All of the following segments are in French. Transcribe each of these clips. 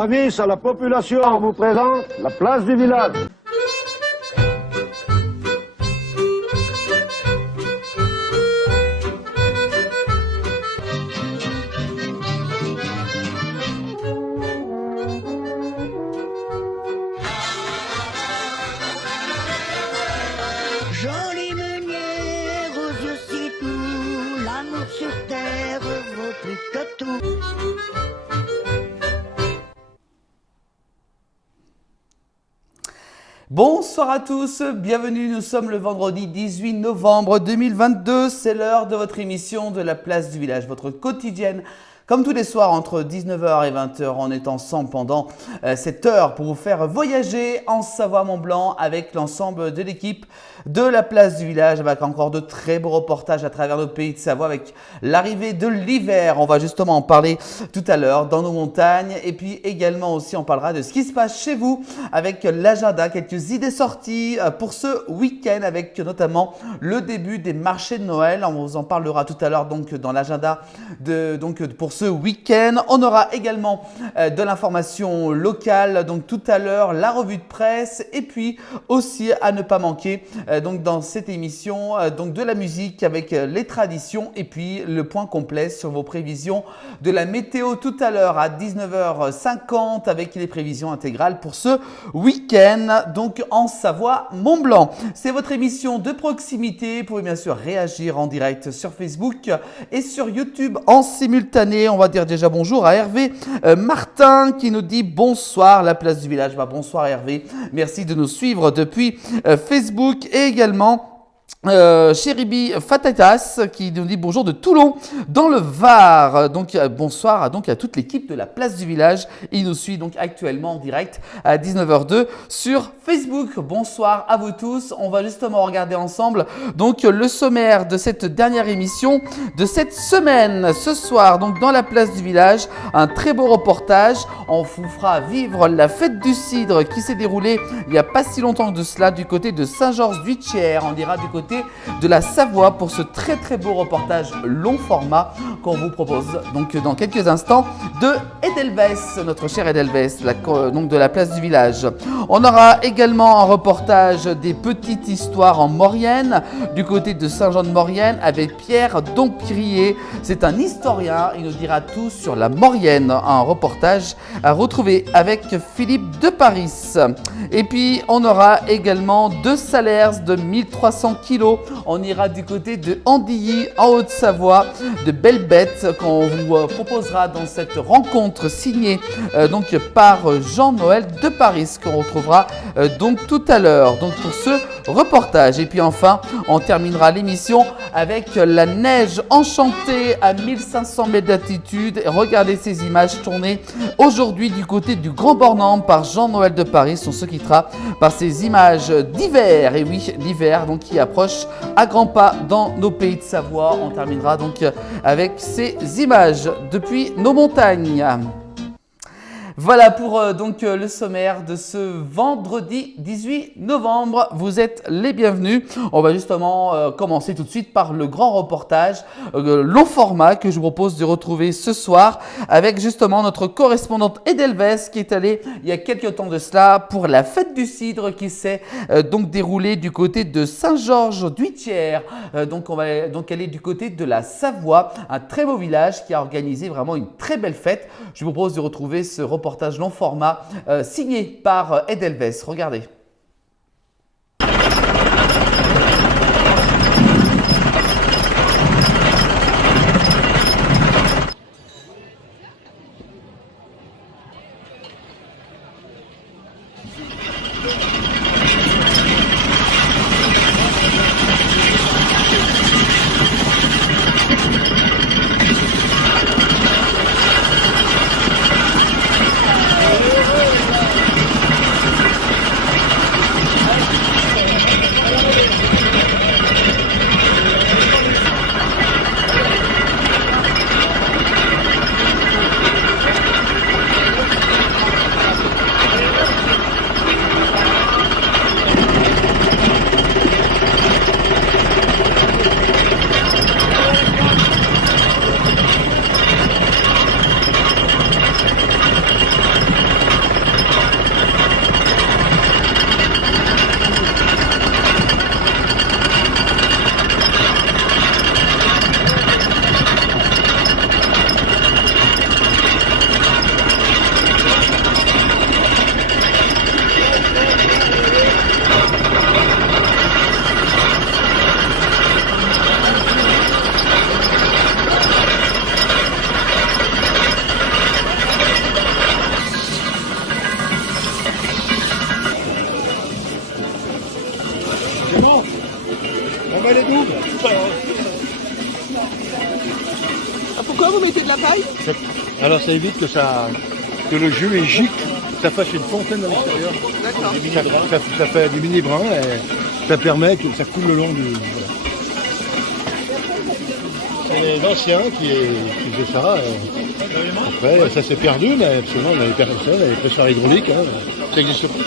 Avis à la population, on vous présente la place du village. Jolie meunière aux yeux si doux, l'amour sur terre vaut plus que tout. Bonsoir à tous, bienvenue, nous sommes le vendredi 18 novembre 2022, c'est l'heure de votre émission de la place du village, votre quotidienne. Comme tous les soirs entre 19h et 20h, on est ensemble pendant cette heure pour vous faire voyager en Savoie-Mont-Blanc avec l'ensemble de l'équipe de la place du village avec encore de très beaux reportages à travers notre pays de Savoie avec l'arrivée de l'hiver. On va justement en parler tout à l'heure dans nos montagnes et puis également aussi on parlera de ce qui se passe chez vous avec l'agenda, quelques idées sorties pour ce week-end avec notamment le début des marchés de Noël. On vous en parlera tout à l'heure donc dans l'agenda pour ce week-end. On aura également de l'information locale, donc tout à l'heure la revue de presse et puis aussi à ne pas manquer donc dans cette émission donc de la musique avec les traditions et puis le point complet sur vos prévisions de la météo tout à l'heure à 19h50 avec les prévisions intégrales pour ce week-end donc en Savoie-Mont-Blanc. C'est votre émission de proximité. Vous pouvez bien sûr réagir en direct sur Facebook et sur YouTube en simultané. On va dire déjà bonjour à Hervé Martin qui nous dit bonsoir la place du village. Bonsoir Hervé, merci de nous suivre depuis Facebook et également Chéribi Fatatas qui nous dit bonjour de Toulon dans le Var. Donc bonsoir à toute l'équipe de la place du village. Il nous suit donc actuellement en direct à 19h02 sur Facebook. Bonsoir à vous tous. On va justement regarder ensemble donc le sommaire de cette dernière émission de cette semaine. Ce soir donc dans la place du village, un très beau reportage. On vous fera vivre la fête du cidre qui s'est déroulée il n'y a pas si longtemps de cela du côté de Saint-Georges-d'Huissières. On ira du côté de la Savoie pour ce très très beau reportage long format qu'on vous propose donc dans quelques instants de Edelweiss, notre cher Edelweiss, donc de la place du village. On aura également un reportage des petites histoires en Maurienne du côté de Saint-Jean-de-Maurienne avec Pierre Dompirier. C'est un historien, il nous dira tout sur la Maurienne, un reportage à retrouver avec Philippe de Paris. Et puis on aura également deux salaires de 1300 kilos. On ira du côté de Andilly en Haute-Savoie, de belles bêtes qu'on vous proposera dans cette rencontre signée donc par Jean-Noël de Paris qu'on retrouvera donc tout à l'heure donc pour ce reportage. Et puis enfin on terminera l'émission avec la neige enchantée à 1500 mètres d'altitude. Regardez ces images tournées aujourd'hui du côté du Grand Bornand par Jean-Noël de Paris. On se quittera par ces images d'hiver. Et oui, l'hiver donc qui approche à grands pas dans nos pays de Savoie. On terminera donc avec ces images depuis nos montagnes. Voilà pour donc le sommaire de ce vendredi 18 novembre. Vous êtes les bienvenus. On va justement commencer tout de suite par le grand reportage long format que je vous propose de retrouver ce soir avec justement notre correspondante Edelweiss qui est allée il y a quelques temps de cela pour la fête du cidre qui s'est donc déroulée du côté de Saint-Georges-d'Huissières. Donc elle est du côté de la Savoie, un très beau village qui a organisé vraiment une très belle fête. Je vous propose de retrouver ce reportage long format signé par Edelweiss. Regardez. Ah, pourquoi vous mettez de la paille? Alors ça évite que le jus est gicle, ça fasse une fontaine à l'extérieur. D'accord. Ça fait du mini brun et ça permet que ça coule le long du. Voilà. C'est les anciens qui faisaient ça. Après, ça s'est perdu, mais absolument, on avait perdu ça, les pressoirs hydrauliques, hein, ça n'existe plus.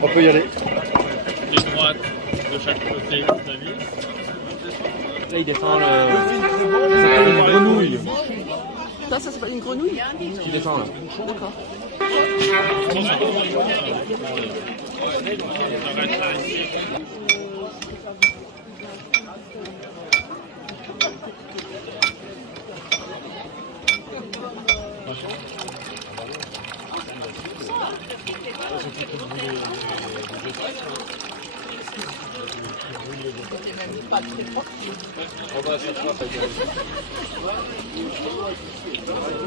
On peut y aller. Les droites de chaque côté, David. Là, il descend le. Ça s'appelle une grenouille. Ça s'appelle une grenouille? Ce qui descend là. D'accord.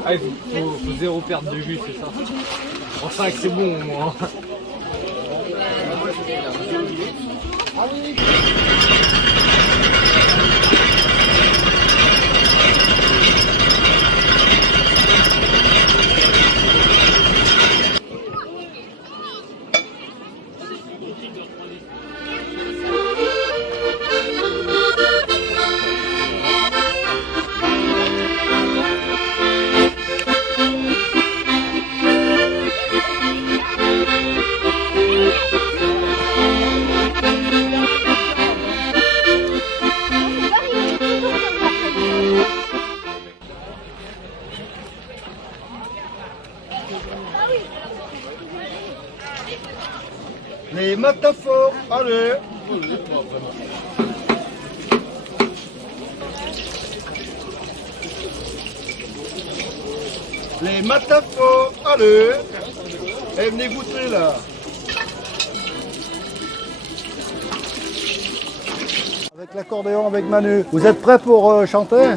Ah, il faut zéro perte de jus, c'est ça. On sent que c'est bon au moins. Les mataphores, allez. Les mataphores, allez. Et venez goûter là. Avec l'accordéon, avec Manu. Vous êtes prêts pour chanter?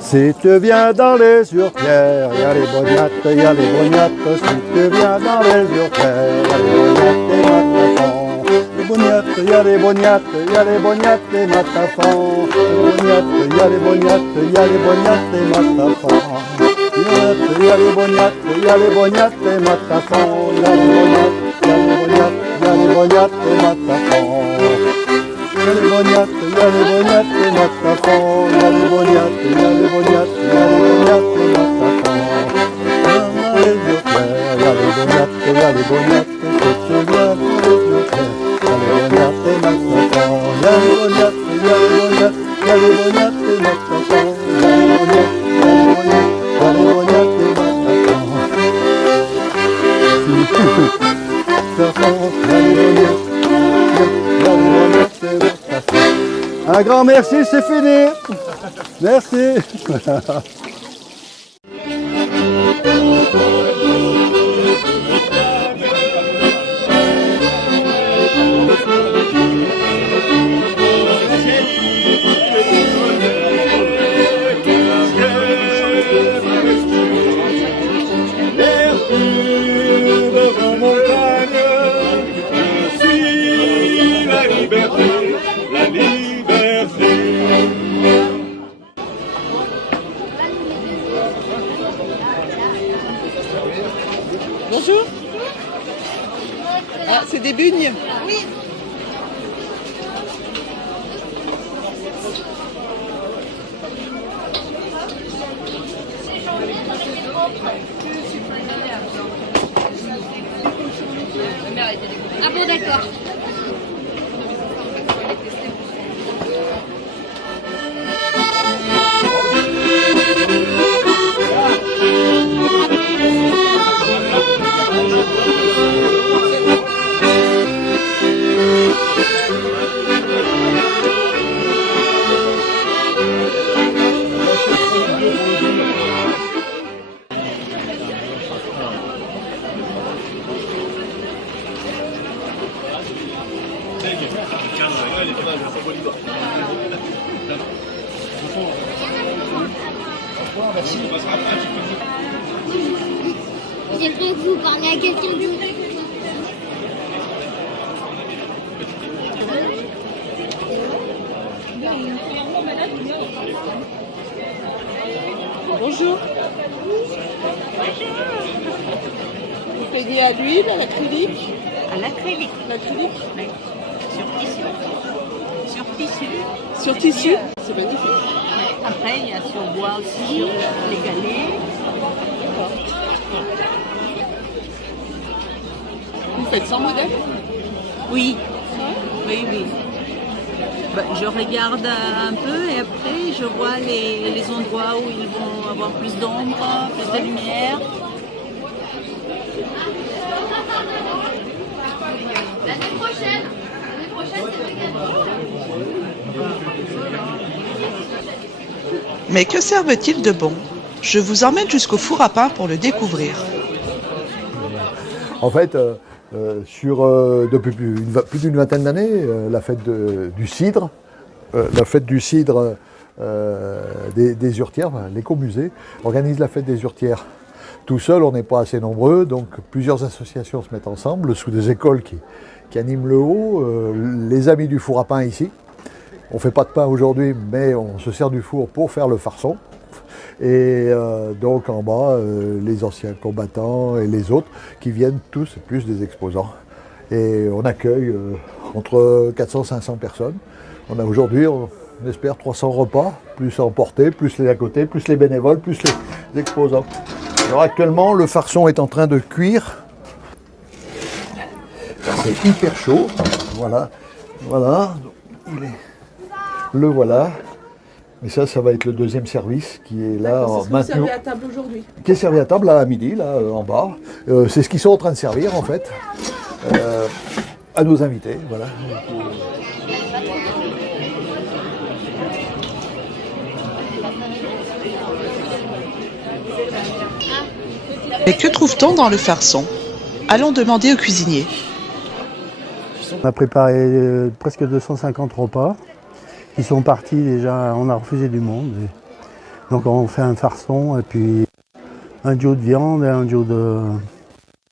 Si tu viens dans les urtières, y a les bognates, y a les bognates. Si tu viens dans les urtières, y a les bognates et matafons. Les bognates, y a les bognates, y a les bognates et matafons. Les bognates, y a les bognates, y a les bognates et matafons. Y a les bognates, y a les bognates et matafons. Y a les bognates, y a les bognates, y a les bognates et matafons. Y a les bognates, y a les bognates et matafons. Y a les bognates, y a les bognates, y a les bognates et matafons. Dans les urtières, y a les bognates, y a les bognates, que tu viens dans les urtières. Y a les bognates et matafons. Y a les bognates, y a les bognates, y a les bognates et matafons. Y a les bognates, y a les bognates, y a les bognates et matafons. Un grand merci, c'est fini. Merci. Bonjour. Ah, c'est des bugnes. Oui. Ah bon, d'accord. J'ai cru que vous parliez à quelqu'un d'autre. Bonjour. Vous peignez à l'huile, à l'acrylique? À l'acrylique. L'acrylique? Oui. Sur tissu. Sur tissu. Sur tissu? C'est magnifique. Après, il y a sur bois aussi, les galets. Vous faites sans modèle? Oui. Oui, oui. Bah, je regarde un peu et après je vois les endroits où ils vont avoir plus d'ombre, plus de lumière. L'année prochaine, Mais que servent-ils de bon? Je vous emmène jusqu'au four à pain pour le découvrir. En fait, depuis plus d'une vingtaine d'années, la fête du cidre, des Hurtières, l'écomusée, organise la fête des Hurtières. Tout seul, on n'est pas assez nombreux, donc plusieurs associations se mettent ensemble sous des écoles qui animent le haut. Les amis du four à pain ici. On ne fait pas de pain aujourd'hui, mais on se sert du four pour faire le farçon. Et donc en bas, les anciens combattants et les autres qui viennent tous, c'est plus des exposants. Et on accueille entre 400 et 500 personnes. On a aujourd'hui, on espère, 300 repas, plus à emporter, plus les à côté, plus les bénévoles, plus les exposants. Alors actuellement, le farçon est en train de cuire. C'est hyper chaud. Voilà. Voilà. Le voilà. Et ça va être le deuxième service qui est là maintenant. C'est ce que vous servez à table aujourd'hui? Qui est servi à table là, à midi, là, en bas. C'est ce qu'ils sont en train de servir en fait à nos invités. Voilà. Et que trouve-t-on dans le farçon? Allons demander au cuisinier. On a préparé presque 250 repas. Ils sont partis déjà, on a refusé du monde. Donc on fait un farçon et puis un duo de viande et un duo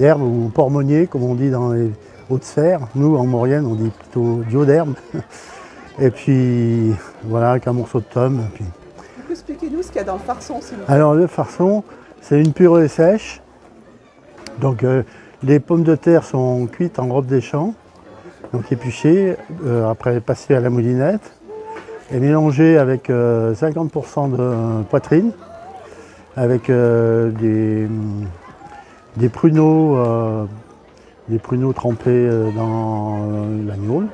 d'herbe ou porc-monnier comme on dit dans les Hauts-de-Serre. Nous en Maurienne on dit plutôt duo d'herbe. Et puis voilà avec un morceau de tome. Vous pouvez expliquer-nous ce qu'il y a dans le farçon s'il vous plaît? Alors le farçon c'est une purée sèche. Donc les pommes de terre sont cuites en robe des champs, donc épluchées, après passées à la moulinette. Et mélangé avec 50% de poitrine, avec des pruneaux trempés dans l'agneau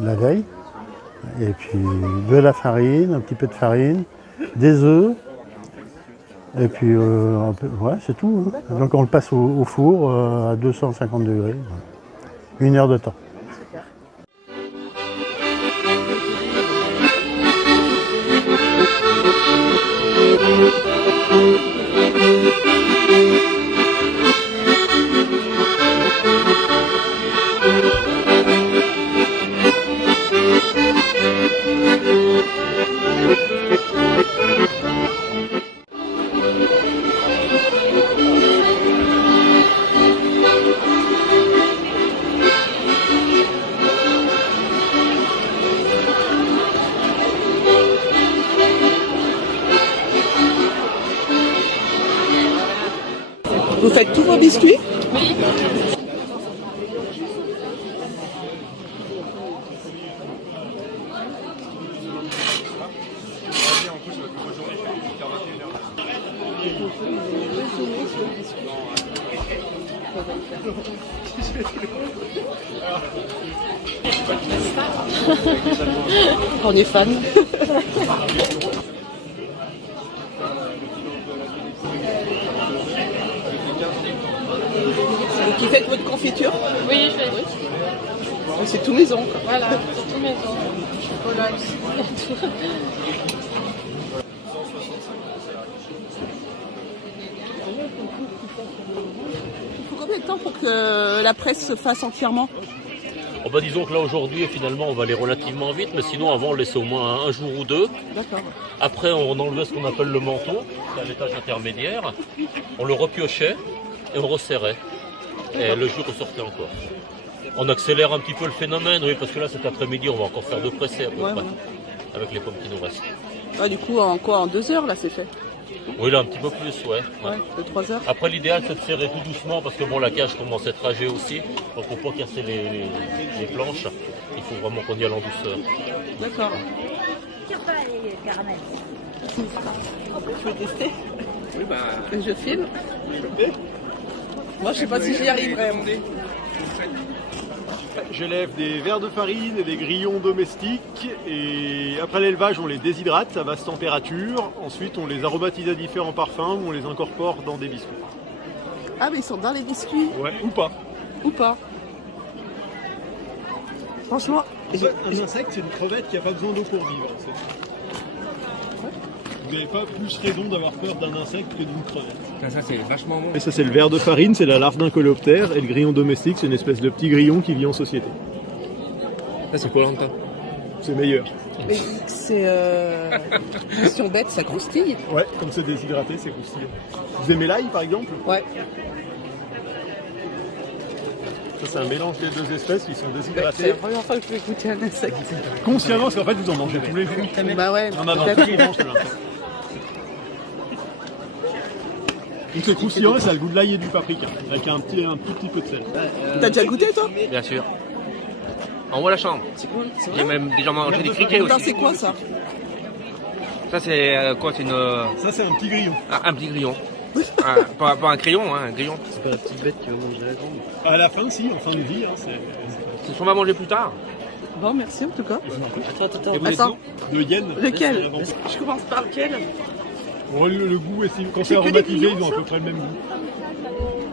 la veille, et puis de la farine, un petit peu de farine, des œufs, et puis ouais, c'est tout. Hein. Donc on le passe au four à 250 degrés, 1 heure de temps. Vous faites tous vos biscuits? Oui. On est fan. Et qui faites votre confiture? Oui, je fais. Oui. C'est tout maison. Voilà, c'est tout maison. Chocolat aussi. Il faut combien de temps pour que la presse se fasse entièrement? Oh bah disons que là aujourd'hui finalement on va aller relativement vite, mais sinon avant on laissait au moins un jour ou deux. D'accord. Après on enlevait ce qu'on appelle le menton, c'est à l'étage intermédiaire, on le repiochait et on resserrait. Et le jus ressortait encore. On accélère un petit peu le phénomène, oui, parce que là cet après-midi on va encore faire 2 pressés à peu près, avec les pommes qui nous restent. Ah, du coup, en quoi? En 2 heures, là, c'est fait? Oui, là un petit peu plus, ouais. De 3 heures. Après l'idéal c'est de serrer tout doucement parce que bon la cage commence à être âgée aussi, donc pour pas casser les planches, il faut vraiment qu'on y aille en douceur. D'accord. Tu veux tester? Oui, bah. Je filme. Moi, je sais pas si j'y arriverai. J'élève des vers de farine et des grillons domestiques et après l'élevage on les déshydrate à basse température, ensuite on les aromatise à différents parfums ou on les incorpore dans des biscuits. Ah, mais ils sont dans les biscuits? Ouais, ou pas. Ou pas. Franchement, Un insecte c'est une crevette qui n'a pas besoin d'eau pour vivre. Vous n'avez pas plus raison d'avoir peur d'un insecte que d'une crevette. Ça c'est vachement bon. Et ça c'est le ver de farine, c'est la larve d'un coléoptère et le grillon domestique c'est une espèce de petit grillon qui vit en société. Ça c'est Koh-Lanta. C'est meilleur. mais c'est question bête, ça croustille. Ouais, comme c'est déshydraté, c'est croustillant. Vous aimez l'ail par exemple? Ouais. Ça c'est un mélange des 2 espèces qui sont C'est déshydratées. la première fois que je vais goûter un insecte. Consciemment, parce qu'en fait vous en mangez tous les jours. Bah ouais. Il y en a dans peut-être. tous les manches de l'insecte. Donc c'est croustillant et ça a le goût de l'ail et du paprika, avec un tout petit peu de sel. T'as déjà goûté, toi? Bien sûr. En haut à la chambre. C'est cool. J'ai même déjà mangé des criquets aussi. C'est quoi ça? Ça c'est quoi? C'est une. Ça c'est un petit grillon. Un petit grillon. Pas un crayon, hein, un grillon. C'est pas la petite bête qui va manger la grande. À la fin, si, en fin de vie. Hein, C'est ce qu'on va manger plus tard. Bon, merci en tout cas. Attends. De yen. Lequel? Je commence par lequel? Bon, le goût, quand c'est aromatisé, ils ont à peu près le même goût.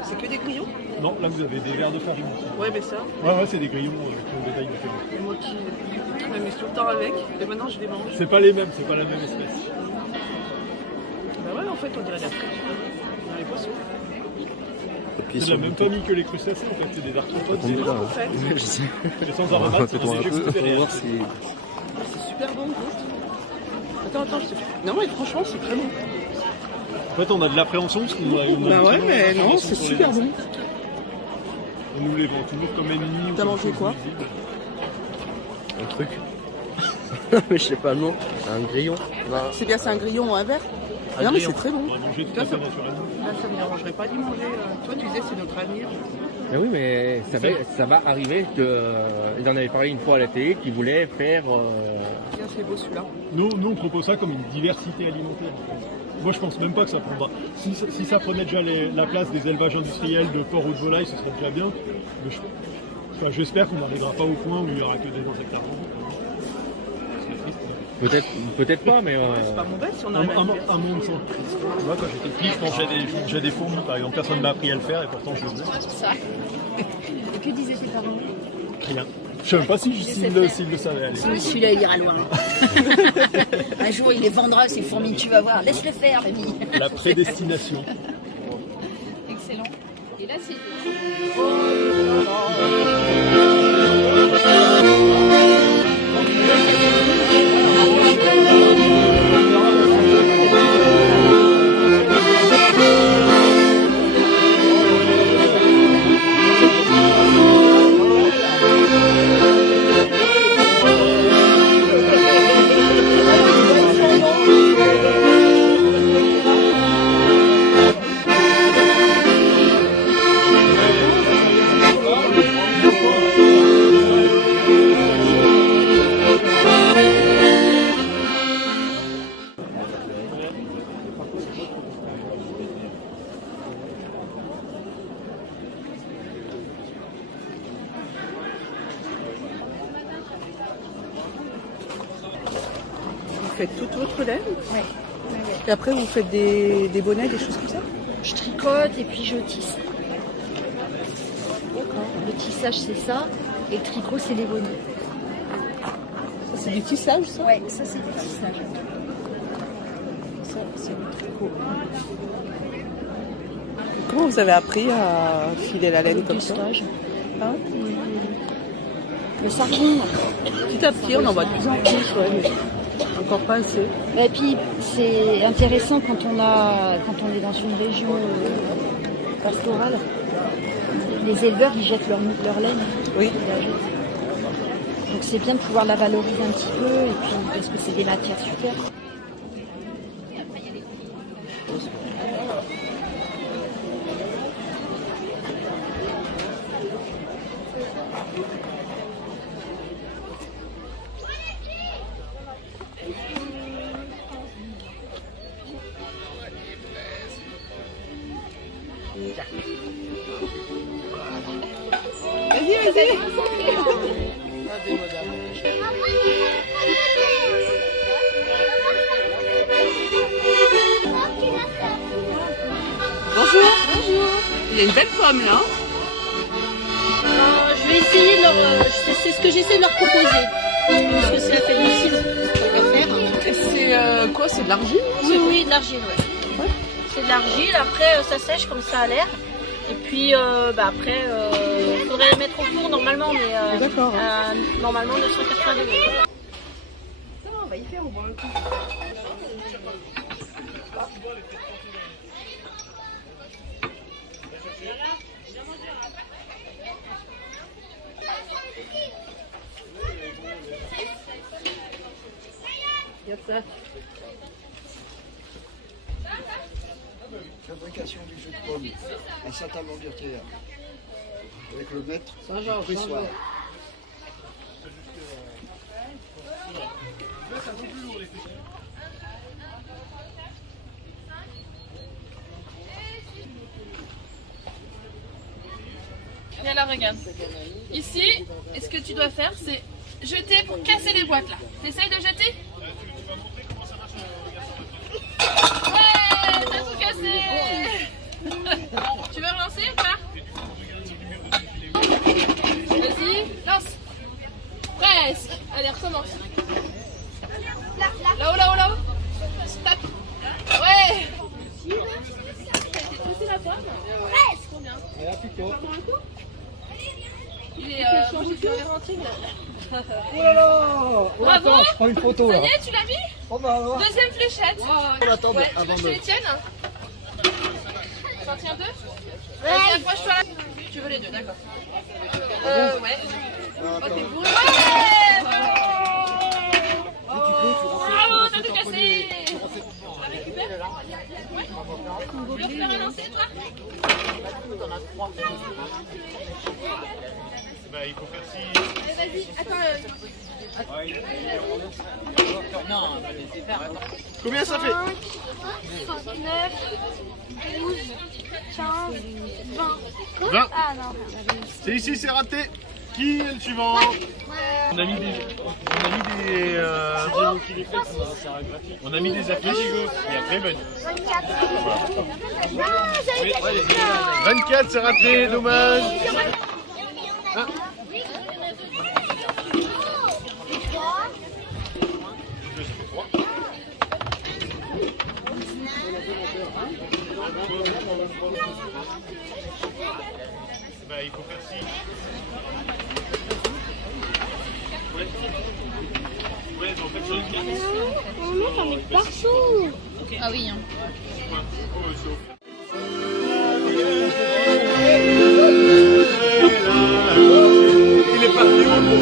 C'est que des grillons? Non, là vous avez des vers de farine. Ouais, mais ça. Ouais, c'est des grillons qui ont des tailles différentes. Moi qui m'amuse tout le temps avec, et maintenant je les mange. C'est pas les mêmes, c'est pas la même espèce. Bah ouais, en fait, on dirait de la frite dans les poissons. C'est de la même famille que les crustacés, en fait, c'est des arthropodes. C'est en fait. Je sais. Et sans aromate, c'est des jeux supérieurs. C'est super bon, goûte. Attends, je te fais. Non, mais franchement, c'est très bon. En fait, on a de l'appréhension parce qu'on a. Bah ouais, mais non, c'est super bon. On nous les vend toujours comme ennemis. T'as mangé quoi? Un truc. Mais je sais pas le nom. Un grillon. C'est bien, c'est un grillon ou un verre? Un Non, mais grillon. c'est très bon. On va manger tout à fait naturellement. Là, ça me dérangerait pas d'y manger. Toi, tu disais, c'est notre avenir. Mais oui, mais ça va arriver ils en avaient parlé une fois à la télé qu'ils voulaient faire. Tiens, c'est beau celui-là. Nous, on propose ça comme une diversité alimentaire. Moi, je pense même pas que ça prendra. Si ça prenait déjà la place des élevages industriels de porc ou de volaille, ce serait déjà bien. Mais j'espère qu'on n'arrivera pas au point où il n'y aura que des insectes à vendre. Peut-être pas, mais. C'est pas mauvais si on arrive à Un monde sans. Moi, quand j'étais petit, je mangeais des fourmis, par exemple. Personne ne m'a appris à le faire et pourtant je le faisais. Ça. Et que disaient tes parents? Rien. Je sais même pas s'il le savait. Allez. Celui-là, il ira loin. Un jour, il les vendra, ces fourmis, tu vas voir. Laisse-le faire, Rémi. La prédestination. Excellent. Et là, c'est... Vous faites toute votre laine? Ouais. Et après, vous faites des bonnets, des choses comme ça? Je tricote et puis je tisse. D'accord. Le tissage, c'est ça. Et le tricot, c'est les bonnets. C'est du tissage, ça? Ouais, ça, c'est du tissage. Ça, c'est du tricot. Comment vous avez appris à filer la laine comme ça? Stage. Hein? Le sardine. Petit à petit, on en voit de plus en plus, ouais, mais encore pas assez. Et puis c'est intéressant quand on est dans une région pastorale. Les éleveurs ils jettent leur laine. Oui. Donc c'est bien de pouvoir la valoriser un petit peu et puis parce que c'est des matières super. Vas-y, vas-y. Bonjour. Bonjour. Il y a une belle pomme là. Je vais essayer de leur. C'est ce que j'essaie de leur proposer. Parce que c'est la fête du cidre. C'est quoi? C'est de l'argile? Oui, de l'argile, ouais. C'est de l'argile. Après, ça sèche comme ça à l'air. Et puis, après, il faudrait le mettre au four normalement, mais D'accord. Normalement 980 degrés. On va y faire au moins un coup. Fabrication du jus de pomme à Saint-Amand-du-Terre avec le maître Saint-Georges. Pressoir. Et alors regarde. Ici, et ce que tu dois faire, c'est jeter pour casser les boîtes là. T'essayes de jeter? Ouais, t'as tout cassé. Tu veux relancer ou pas? Vas-y, lance. Presque. Allez, recommence. Là-haut, là-haut, là-haut. Stop. Ouais. T'as cassé la boîte? Presque. Combien? Il est garanti. Oh là là. Bravo. Attends, je prends une photo là. Ça y est, tu l'as mis? Oh bah, ouais. Deuxième fléchette. Attends, Ouais, tu avant veux que je de- te les tienne? J'en tiens deux? Vas-y, accroche-toi là. Tu veux les deux, d'accord. Ouais. Oh, t'es bourré. Ouais, bravo, t'as tout cassé. Tu récupères? Ouais. Tu veux refaire un lancer, toi? Bah, il faut faire si. Allez, vas-y, attends. Combien ça fait? 5, 9, 12, 15, 20. 20. Ah non. C'est ici, c'est raté. Qui est le suivant? On a mis des affiches. Et après, ben, 24, c'est raté, dommage. Ah. Bah, il faut faire ci. Ouais, en fait, sur les pieds. Oh non, t'en mets partout. Ah oui. Il est parti où pour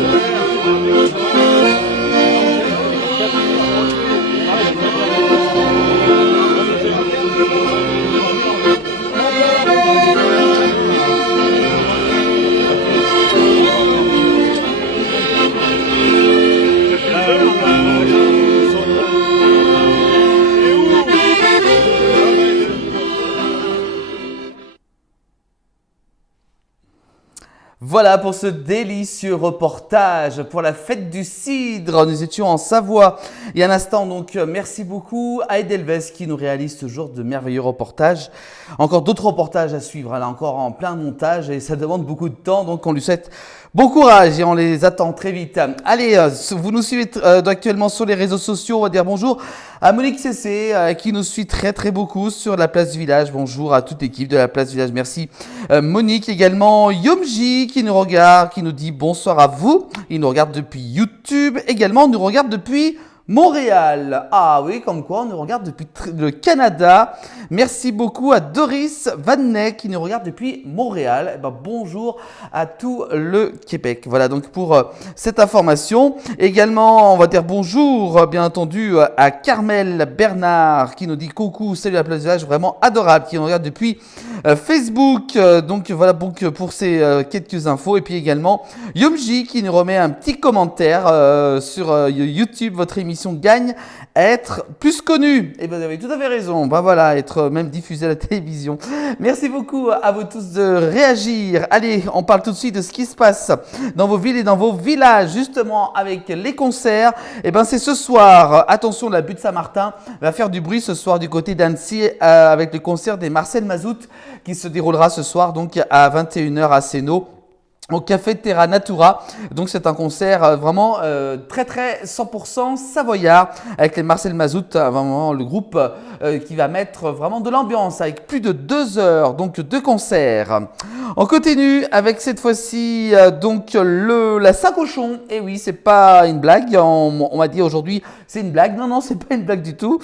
Voilà pour ce délicieux reportage pour la fête du cidre. Nous étions en Savoie il y a un instant, donc merci beaucoup à Edelweiss qui nous réalise toujours de merveilleux reportages. Encore d'autres reportages à suivre, elle est encore en plein montage et ça demande beaucoup de temps, donc on lui souhaite bon courage et on les attend très vite. Allez, vous nous suivez actuellement sur les réseaux sociaux, on va dire bonjour à Monique Cessé qui nous suit très beaucoup sur la place du village. Bonjour à toute l'équipe de la place du village, merci. Monique également, Yomji qui nous regarde, qui nous dit bonsoir à vous. Il nous regarde depuis YouTube. Également, il nous regarde depuis Montréal. Ah oui, comme quoi on nous regarde depuis le Canada. Merci beaucoup à Doris Vanet qui nous regarde depuis Montréal. Eh ben, bonjour à tout le Québec. Voilà donc pour cette information. Également, on va dire bonjour, bien entendu, à Carmel Bernard qui nous dit coucou, salut la place du village, vraiment adorable, qui nous regarde depuis Facebook. Donc voilà donc pour ces quelques infos. Et puis également Yomji qui nous remet un petit commentaire sur YouTube. Votre émission gagne à être plus connue. Et vous avez tout à fait raison. Ben voilà, être même diffusé à la télévision. Merci beaucoup à vous tous de réagir. Allez, on parle tout de suite de ce qui se passe dans vos villes et dans vos villages, justement avec les concerts. Et ben c'est ce soir. Attention, la butte Saint-Martin va faire du bruit ce soir du côté d'Annecy avec le concert des Marcel Mazout qui se déroulera ce soir donc à 21h à Sénaux, au Café Terra Natura. Donc c'est un concert vraiment très 100% savoyard avec les Marcel Mazout, vraiment le groupe qui va mettre vraiment de l'ambiance avec plus de 2 heures donc de concert. On continue avec cette fois-ci donc la Saint-Cochon. Et oui, c'est pas une blague. On m'a dit aujourd'hui c'est une blague. Non, c'est pas une blague du tout.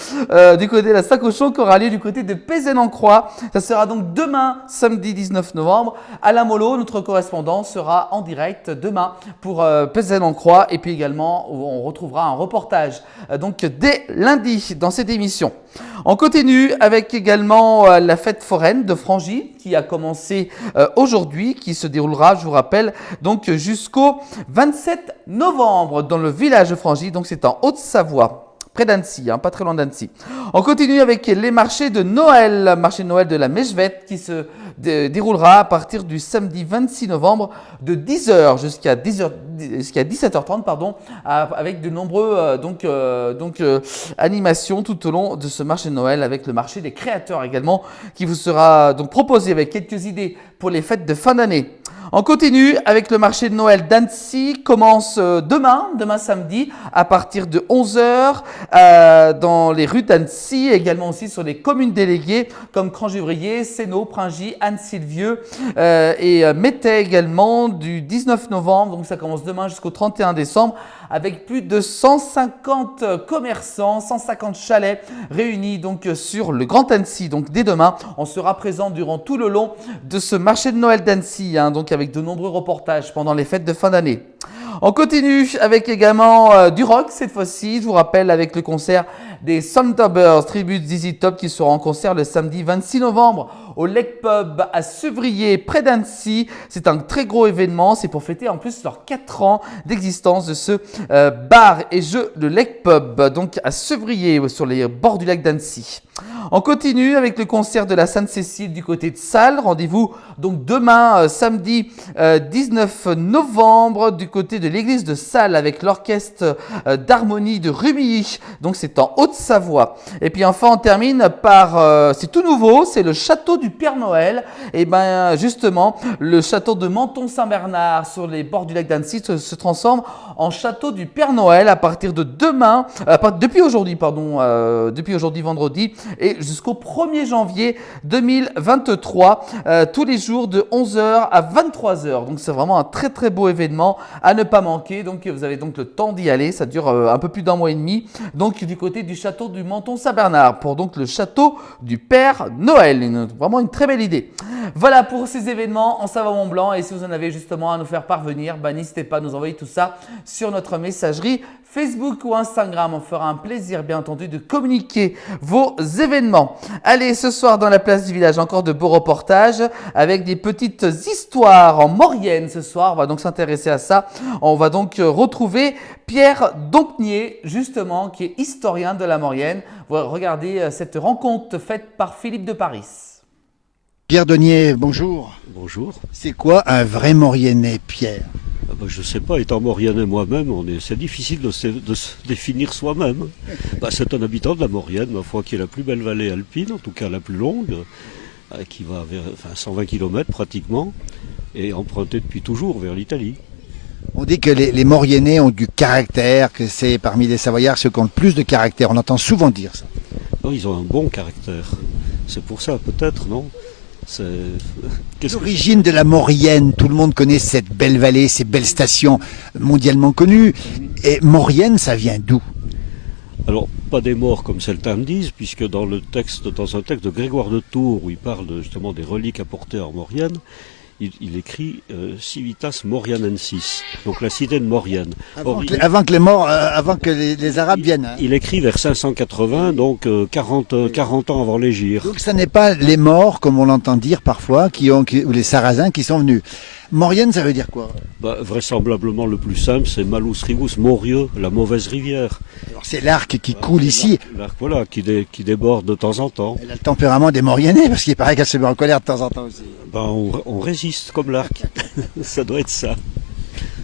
Du côté de la Saint-Cochon qui aura lieu du côté de Pézène-en-Croix. Ça sera donc demain, samedi 19 novembre. Alain Mollo, notre correspondant, sera en direct demain pour Pézène-en-Croix. Et puis également, on retrouvera un reportage donc dès lundi dans cette émission. On continue avec également la fête foraine de Frangy qui a commencé aujourd'hui, qui se déroulera, je vous rappelle, donc jusqu'au 27 novembre dans le village de Frangy. Donc c'est en Haute-Savoie, près d'Annecy, pas très loin d'Annecy. On continue avec les marchés de Noël, marché de Noël de la Mèchevette qui se déroulera à partir du samedi 26 novembre de 10h jusqu'à 17h30 avec de nombreux animations tout au long de ce marché de Noël avec le marché des créateurs également qui vous sera donc proposé avec quelques idées pour les fêtes de fin d'année. On continue avec le marché de Noël d'Annecy, commence demain samedi, à partir de 11h dans les rues d'Annecy, également aussi sur les communes déléguées comme Crangivrier, Sénaux, Pringy, Anne-Sylvieux et Métais également du 19 novembre. Donc ça commence demain jusqu'au 31 décembre avec plus de 150 commerçants, 150 chalets réunis donc sur le Grand Annecy. Donc dès demain, on sera présent durant tout le long de ce marché de Noël d'Annecy, donc avec de nombreux reportages pendant les fêtes de fin d'année. On continue avec également du rock cette fois-ci, je vous rappelle avec le concert des Thunderbirds Tribute ZZ Top qui sera en concert le samedi 26 novembre au Lake Pub à Sevrier près d'Annecy. C'est un très gros événement, c'est pour fêter en plus leurs 4 ans d'existence de ce bar et jeu de Lake Pub donc à Sevrier sur les bords du lac d'Annecy. On continue avec le concert de la Sainte-Cécile du côté de Salles. Rendez-vous donc demain, samedi 19 novembre, du côté de l'église de Salles avec l'orchestre d'harmonie de Rumilly. Donc c'est en Haute-Savoie. Et puis enfin, on termine par, c'est tout nouveau, c'est le château du Père Noël. Et bien justement, le château de Menton-Saint-Bernard sur les bords du lac d'Annecy se transforme en château du Père Noël à partir de demain, depuis aujourd'hui vendredi, et jusqu'au 1er janvier 2023, tous les jours de 11h à 23h. Donc c'est vraiment un très très beau événement à ne pas manquer. Donc vous avez donc le temps d'y aller, ça dure un peu plus d'1 mois et demi. Donc du côté du château du Menton-Saint-Bernard pour donc le château du Père Noël. Vraiment une très belle idée. Voilà pour ces événements en Savoie-Mont-Blanc. Et si vous en avez justement à nous faire parvenir, n'hésitez pas à nous envoyer tout ça sur notre messagerie Facebook ou Instagram. On fera un plaisir bien entendu de communiquer vos événements. Allez, ce soir dans la place du village, encore de beaux reportages avec des petites histoires en Maurienne ce soir. On va donc s'intéresser à ça. On va donc retrouver Pierre Doncnier, justement, qui est historien de la Maurienne. Regardez cette rencontre faite par Philippe de Paris. Pierre Doncnier, bonjour. Bonjour. C'est quoi un vrai Mauriennais, Pierre? Je ne sais pas, étant Mauriennais moi-même, c'est difficile de se définir soi-même. C'est un habitant de la Maurienne, ma foi, qui est la plus belle vallée alpine, en tout cas la plus longue, qui va vers 120 km pratiquement, et empruntée depuis toujours vers l'Italie. On dit que les Mauriennais ont du caractère, que c'est parmi les Savoyards ceux qui ont le plus de caractère. On entend souvent dire ça. Non, ils ont un bon caractère. C'est pour ça, peut-être, non? L'origine de la Maurienne, tout le monde connaît cette belle vallée, ces belles stations mondialement connues. Et Maurienne, ça vient d'où? Alors, pas des morts comme certains me disent, puisque dans un texte de Grégoire de Tours, où il parle justement des reliques apportées en Maurienne, il écrit Civitas Maurianensis, donc la cité de Maurienne. Avant que les Arabes viennent. Hein. Il écrit vers 580, donc 40 ans avant l'Hégire. Donc ça n'est pas les morts, comme on l'entend dire parfois, ou les Sarrasins qui sont venus. Maurienne, ça veut dire quoi? Vraisemblablement, le plus simple, c'est Malus Rivus Morieux, la mauvaise rivière. C'est l'arc qui coule ici. L'arc, voilà, qui déborde de temps en temps. Elle a le tempérament des Mauriennais, parce qu'il paraît qu'elle se met en colère de temps en temps aussi. On résiste comme l'arc. Ça doit être ça.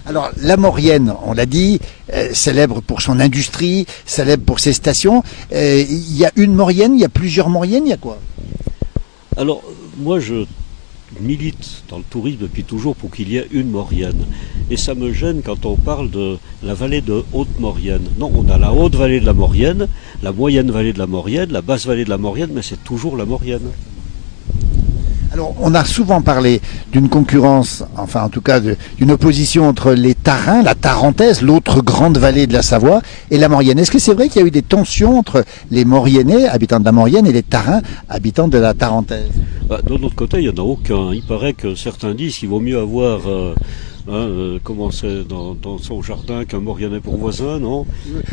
Alors, la Maurienne, on l'a dit, célèbre pour son industrie, célèbre pour ses stations. Il y a une Maurienne, il y a plusieurs Mauriennes, il y a quoi? Alors, moi, je milite dans le tourisme depuis toujours pour qu'il y ait une Maurienne. Et ça me gêne quand on parle de la vallée de Haute-Maurienne. Non, on a la haute vallée de la Maurienne, la moyenne vallée de la Maurienne, la basse vallée de la Maurienne, mais c'est toujours la Maurienne. Alors, on a souvent parlé d'une concurrence, enfin en tout cas d'une opposition entre les Tarins, la Tarentaise, l'autre grande vallée de la Savoie, et la Maurienne. Est-ce que c'est vrai qu'il y a eu des tensions entre les Mauriennais, habitants de la Maurienne, et les Tarins, habitants de la Tarentaise? De notre côté, il n'y en a aucun. Il paraît que certains disent qu'il vaut mieux avoir commencer dans son jardin qu'un Mauriennais pour voisin, non?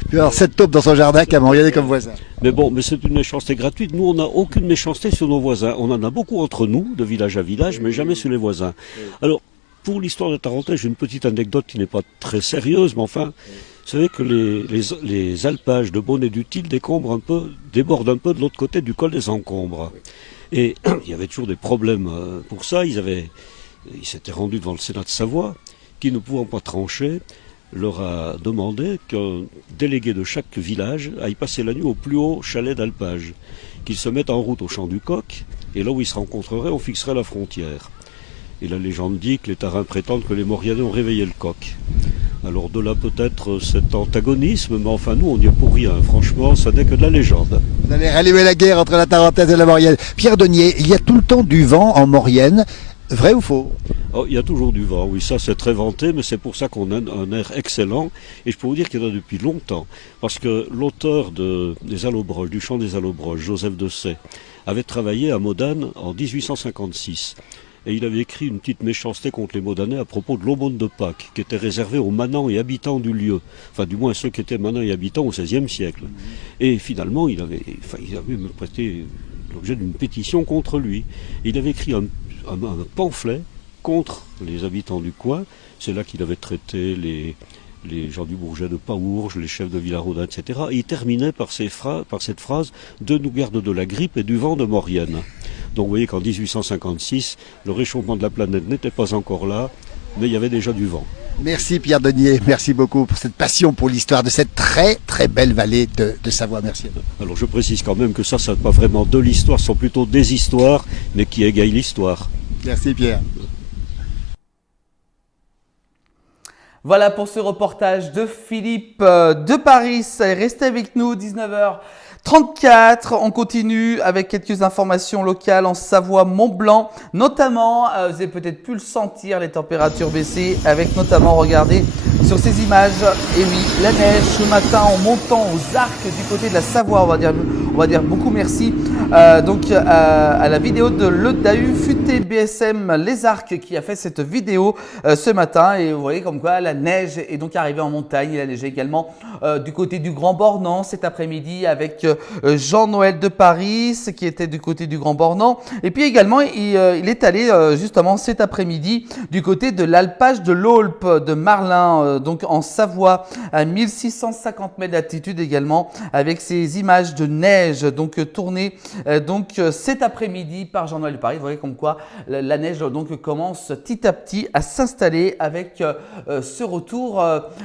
Puis alors 7 taupes dans son jardin qu'un Mauriennais comme voisin. Mais bon, mais c'est une méchanceté gratuite. Nous, on n'a aucune méchanceté sur nos voisins. On en a beaucoup entre nous, de village à village, mais jamais sur les voisins. Alors, pour l'histoire de Tarentaise, j'ai une petite anecdote qui n'est pas très sérieuse, mais enfin, vous savez que les alpages de Bonnet du Til débordent un peu de l'autre côté du col des Encombres. Et il y avait toujours des problèmes pour ça. Ils s'étaient rendus devant le Sénat de Savoie, qui, ne pouvant pas trancher, leur a demandé qu'un délégué de chaque village aille passer la nuit au plus haut chalet d'alpage, qu'ils se mettent en route au champ du Coq, et là où ils se rencontreraient, on fixerait la frontière. Et la légende dit que les Tarins prétendent que les Mauriennais ont réveillé le coq. Alors de là peut-être cet antagonisme, mais enfin nous on n'y est pour rien, franchement ça n'est que de la légende. Vous allez rallumer la guerre entre la Tarentaise et la Maurienne. Pierre Denier, il y a tout le temps du vent en Maurienne, vrai ou faux? Il y a toujours du vent, oui, ça c'est très vanté, mais c'est pour ça qu'on a un air excellent, et je peux vous dire qu'il y en a depuis longtemps, parce que l'auteur des Allobroges, du chant des Allobroges, Joseph de Say, avait travaillé à Modane en 1856. Et il avait écrit une petite méchanceté contre les Modanais à propos de l'aumône de Pâques, qui était réservée aux manants et habitants du lieu. Enfin, du moins ceux qui étaient manants et habitants au XVIe siècle. Et finalement, il avait me prêté l'objet d'une pétition contre lui. Et il avait écrit un pamphlet contre les habitants du coin. C'est là qu'il avait traité les gens du Bourget de Paourges, les chefs de Villarodin, etc. Et il terminait par cette phrase « Dieu nous garde de la grippe et du vent de Maurienne ». Donc vous voyez qu'en 1856, le réchauffement de la planète n'était pas encore là, mais il y avait déjà du vent. Merci Pierre Denier, merci beaucoup pour cette passion pour l'histoire de cette très très belle vallée de Savoie. Merci. Alors je précise quand même que ça n'est pas vraiment de l'histoire, ce sont plutôt des histoires, mais qui égayent l'histoire. Merci Pierre. Voilà pour ce reportage de Philippe de Paris. Restez avec nous, 19h34. On continue avec quelques informations locales en Savoie, Mont-Blanc. Notamment, vous avez peut-être pu le sentir, les températures baisser, avec notamment, regardez, sur ces images, et oui, la neige ce matin en montant aux arcs du côté de la Savoie. On va dire beaucoup merci à la vidéo de Le Dahu Futé BSM Les Arcs qui a fait cette vidéo ce matin. Et vous voyez comme quoi la neige est donc arrivée en montagne. Il a neigé également du côté du Grand Bornand cet après-midi avec Jean-Noël de Paris qui était du côté du Grand Bornand. Et puis également, il est allé justement cet après-midi du côté de l'alpage de l'Aulpe de Marlin, donc en Savoie, à 1650 mètres d'altitude également, avec ces images de neige donc tournées cet après-midi par Jean-Noël de Paris. Vous voyez comme quoi la neige donc commence petit à petit à s'installer avec ce retour,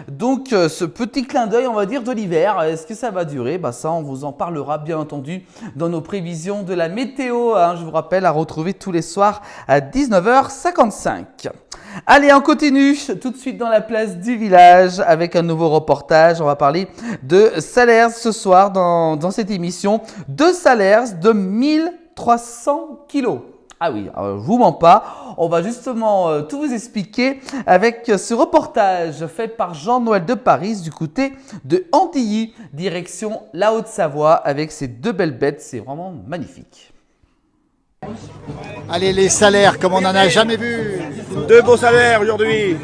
ce petit clin d'œil, on va dire, de l'hiver. Est-ce que ça va durer? Ça, on vous en parlera bien entendu dans nos prévisions de la météo. Je vous rappelle, à retrouver tous les soirs à 19h55. Allez, on continue tout de suite dans la place du village avec un nouveau reportage. On va parler de Salers ce soir dans cette émission. 2 Salers de 1300 kilos. Ah oui, alors, je vous mens pas, on va justement tout vous expliquer avec ce reportage fait par Jean-Noël de Paris du côté de Andilly, direction la Haute-Savoie avec ces deux belles bêtes, c'est vraiment magnifique. Allez, les salaires comme on n'en a jamais vu. Deux beaux salaires aujourd'hui,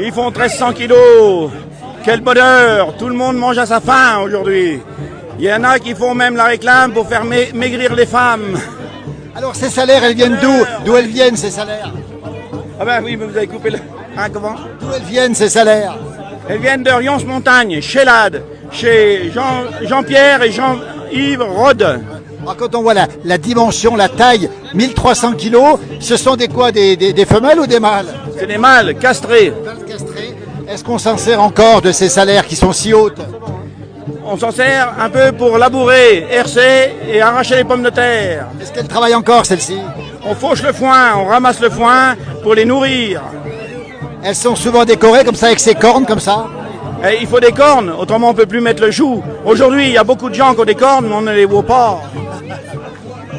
ils font 1300 kilos, quel bonheur, tout le monde mange à sa faim aujourd'hui. Il y en a qui font même la réclame pour faire maigrir les femmes. Alors ces salaires, elles viennent d'où? D'où elles viennent ces salaires? Ah ben oui, mais vous avez coupé le... Hein, comment? D'où elles viennent ces salaires? Elles viennent de Rions-Montagne, chez Lade, chez Jean-Pierre et Jean-Yves Rode. Alors quand on voit la dimension, la taille, 1300 kilos, ce sont des quoi? Des femelles ou des mâles? C'est des mâles castrés. Est-ce qu'on s'en sert encore de ces salaires qui sont si hautes? On s'en sert un peu pour labourer, hercer et arracher les pommes de terre. Est-ce qu'elles travaillent encore celles-ci? On fauche le foin, on ramasse le foin pour les nourrir. Elles sont souvent décorées comme ça, avec ces cornes comme ça? Et il faut des cornes, autrement on ne peut plus mettre le chou. Aujourd'hui, il y a beaucoup de gens qui ont des cornes, mais on ne les voit pas.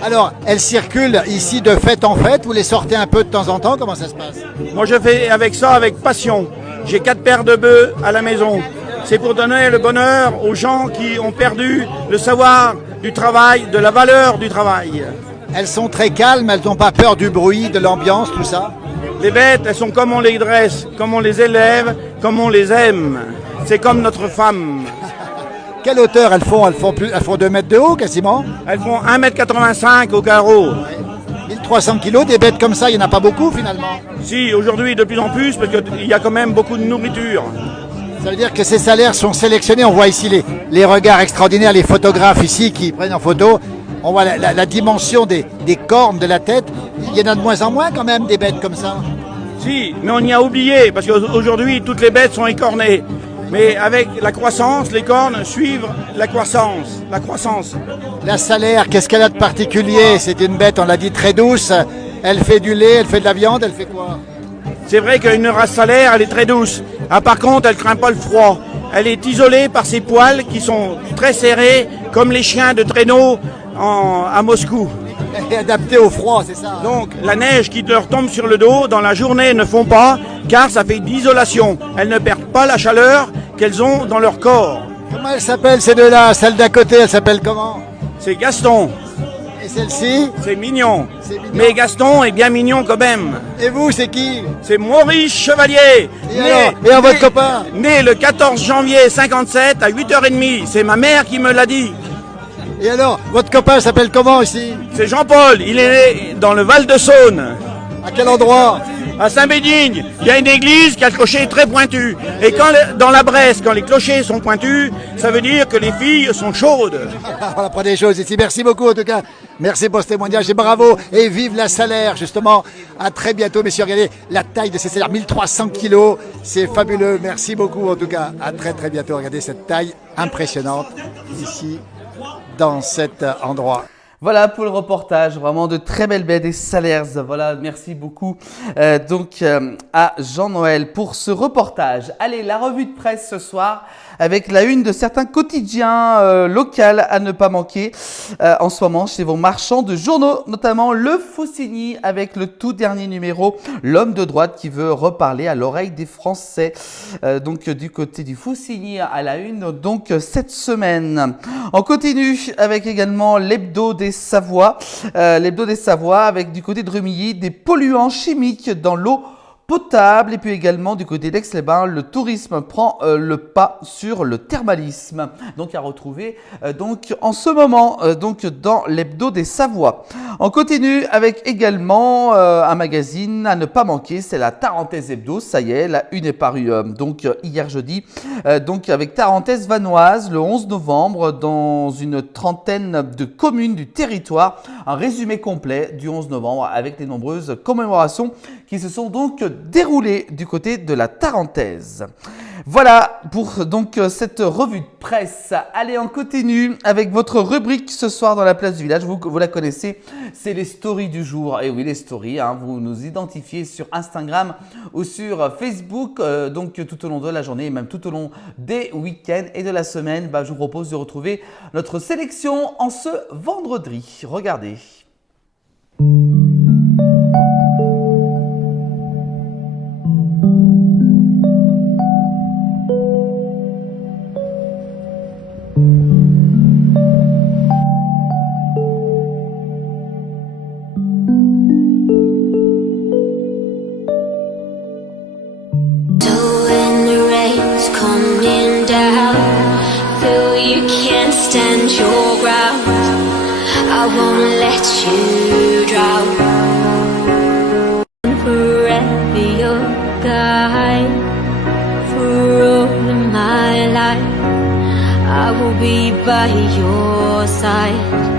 Alors, elles circulent ici de fête en fête, vous les sortez un peu de temps en temps, comment ça se passe? Moi je fais avec ça avec passion. J'ai 4 paires de bœufs à la maison. C'est pour donner le bonheur aux gens qui ont perdu le savoir du travail, de la valeur du travail. Elles sont très calmes, elles n'ont pas peur du bruit, de l'ambiance, tout ça? Les bêtes, elles sont comme on les dresse, comme on les élève, comme on les aime. C'est comme notre femme. Quelle hauteur elles font? Elles font 2 mètres de haut quasiment? Elles font 1,85 m au carreau. 1300 kilos, des bêtes comme ça, il n'y en a pas beaucoup finalement? Si, aujourd'hui de plus en plus, parce qu'il y a quand même beaucoup de nourriture. Ça veut dire que ces salaires sont sélectionnés, on voit ici les regards extraordinaires, les photographes ici qui prennent en photo. On voit la dimension des cornes de la tête. Il y en a de moins en moins quand même des bêtes comme ça. Si, mais on y a oublié, parce qu'aujourd'hui toutes les bêtes sont écornées. Mais avec la croissance, les cornes suivent la croissance. La salaire, qu'est-ce qu'elle a de particulier? C'est une bête, on l'a dit, très douce. Elle fait du lait, elle fait de la viande, elle fait quoi? C'est vrai qu'une race salaire, elle est très douce. Ah, par contre, elle craint pas le froid. Elle est isolée par ses poils qui sont très serrés, comme les chiens de traîneau à Moscou. Elle est adaptée au froid, c'est ça? Donc, la neige qui leur tombe sur le dos, dans la journée, ne fond pas, car ça fait d'isolation. Elles ne perdent pas la chaleur qu'elles ont dans leur corps. Comment elles s'appellent ces deux-là? Celle d'à côté, elle s'appelle comment? C'est Gaston. Et celle-ci? C'est mignon. Mais Gaston est bien mignon quand même. Et vous, c'est qui? C'est Maurice Chevalier. Et votre copain? Né le 14 janvier 57 à 8h30. C'est ma mère qui me l'a dit. Et alors, votre copain s'appelle comment ici? C'est Jean-Paul. Il est né dans le Val-de-Saône. À quel endroit? À Saint-Bédigne, il y a une église qui a le clocher très pointu. Et dans la Bresse, quand les clochers sont pointus, ça veut dire que les filles sont chaudes. On apprend des choses ici. Merci beaucoup en tout cas. Merci pour ce témoignage et bravo. Et vive la salaire justement. À très bientôt messieurs. Regardez la taille de ces salaires, 1300 kilos. C'est fabuleux. Merci beaucoup en tout cas. À très très bientôt. Regardez cette taille impressionnante ici dans cet endroit. Voilà pour le reportage, vraiment de très belles bêtes des salaires. Voilà, merci beaucoup à Jean-Noël pour ce reportage. Allez, la revue de presse ce soir avec la une de certains quotidiens locaux à ne pas manquer en ce moment chez vos marchands de journaux, notamment Le Faucigny avec le tout dernier numéro, l'homme de droite qui veut reparler à l'oreille des Français. Donc du côté du Faucigny à la une, donc cette semaine. On continue avec également l'hebdo des Savoie, avec du côté de Rumilly des polluants chimiques dans l'eau potable, et puis également du côté d'Aix-les-Bains, le tourisme prend le pas sur le thermalisme. Donc à retrouver donc en ce moment donc dans l'hebdo des Savoie. On continue avec également un magazine à ne pas manquer, c'est la Tarentaise Hebdo. Ça y est, la une est parue donc hier jeudi, donc avec Tarentaise Vanoise le 11 novembre dans une trentaine de communes du territoire. Un résumé complet du 11 novembre avec les nombreuses commémorations qui se sont donc déroulées du côté de la Tarentaise. Voilà pour donc cette revue de presse. Allez, on continue avec votre rubrique ce soir dans la place du village. Vous la connaissez, c'est les stories du jour. Et oui, les stories, vous nous identifiez sur Instagram ou sur Facebook, donc tout au long de la journée et même tout au long des week-ends et de la semaine. Je vous propose de retrouver notre sélection en ce vendredi. Regardez. walls coming down. Feel you can't stand your ground. I won't let you drown. Forever your guide for all of my life. I will be by your side.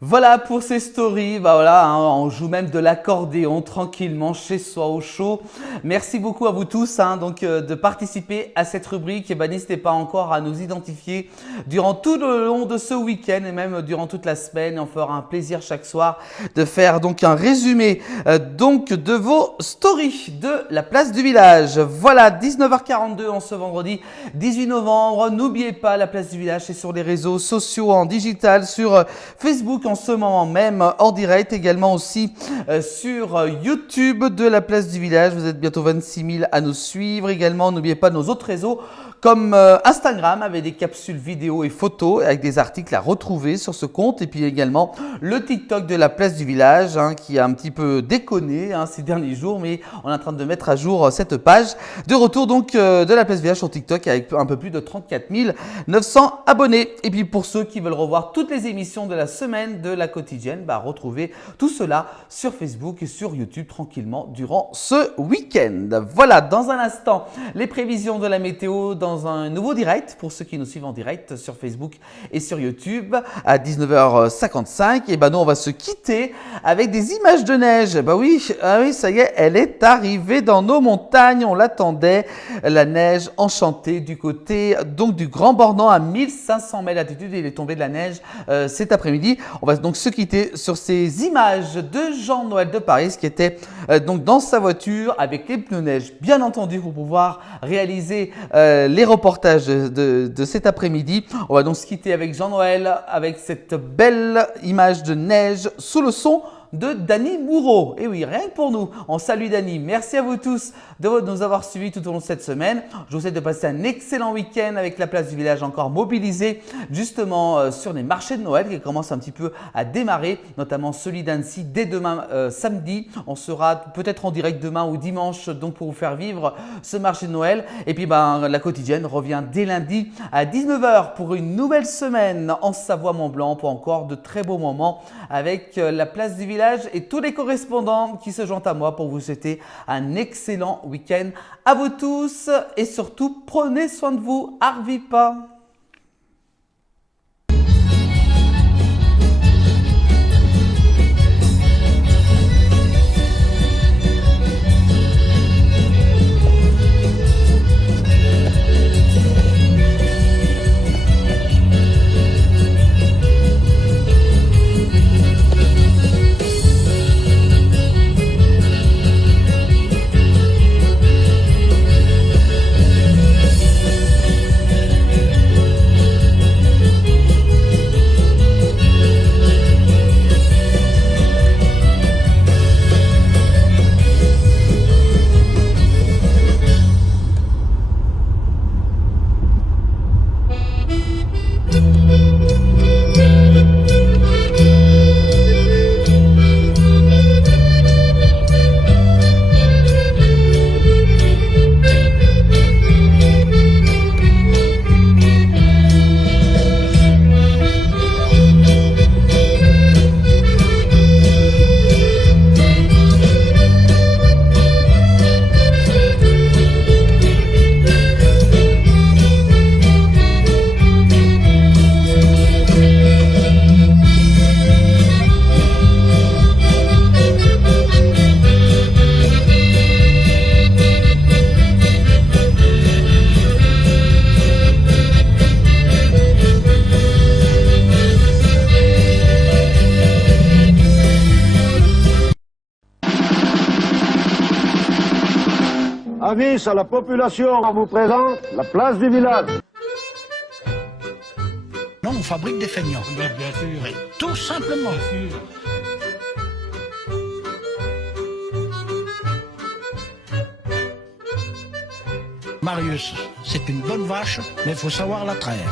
Voilà pour ces stories, bah voilà, hein, on joue même de l'accordéon tranquillement chez soi au chaud. Merci beaucoup à vous tous donc, de participer à cette rubrique. Et n'hésitez pas encore à nous identifier durant tout le long de ce week-end et même durant toute la semaine. On fera un plaisir chaque soir de faire donc un résumé donc de vos stories de la place du village. Voilà, 19h42 en ce vendredi 18 novembre. N'oubliez pas, la place du village, c'est sur les réseaux sociaux en digital, sur Facebook en ce moment même, en direct, également aussi sur YouTube de la place du village. Vous êtes bientôt 26 000 à nous suivre. Également, n'oubliez pas nos autres réseaux comme Instagram avec des capsules vidéo et photos avec des articles à retrouver sur ce compte. Et puis également le TikTok de la place du village qui a un petit peu déconné ces derniers jours, mais on est en train de mettre à jour cette page. De retour donc de la place du village sur TikTok avec un peu plus de 34 900 abonnés. Et puis pour ceux qui veulent revoir toutes les émissions de la semaine de la quotidienne, retrouvez tout cela sur Facebook et sur YouTube tranquillement durant ce week-end. Voilà, dans un instant, les prévisions de la météo dans un nouveau direct pour ceux qui nous suivent en direct sur Facebook et sur YouTube à 19h55. Et nous on va se quitter avec des images de neige. Oui, ça y est, elle est arrivée dans nos montagnes. On l'attendait, la neige enchantée du côté donc du Grand Bornand à 1500 mètres d'altitude. Il est tombé de la neige cet après-midi. On va donc se quitter sur ces images de Jean-Noël de Paris qui était donc dans sa voiture avec les pneus neige bien entendu pour pouvoir réaliser les reportages de cet après-midi. On va donc se quitter avec Jean-Noël avec cette belle image de neige sous le son de Dany Moreau. Et oui, rien que pour nous, on salue Dany. Merci à vous tous de nous avoir suivis tout au long de cette semaine. Je vous souhaite de passer un excellent week-end avec la place du village encore mobilisée justement sur les marchés de Noël qui commencent un petit peu à démarrer, notamment celui d'Annecy dès demain samedi. On sera peut-être en direct demain ou dimanche donc pour vous faire vivre ce marché de Noël. Et puis la quotidienne revient dès lundi à 19h pour une nouvelle semaine en Savoie-Mont-Blanc pour encore de très beaux moments avec la place du village et tous les correspondants qui se joignent à moi pour vous souhaiter un excellent week-end à vous tous et surtout prenez soin de vous, Arvipa. Avis à la population, on vous présente la place du village. Non, on fabrique des feignants. Bien sûr. Oui, tout simplement. Bien sûr. Marius, c'est une bonne vache, mais il faut savoir la traire.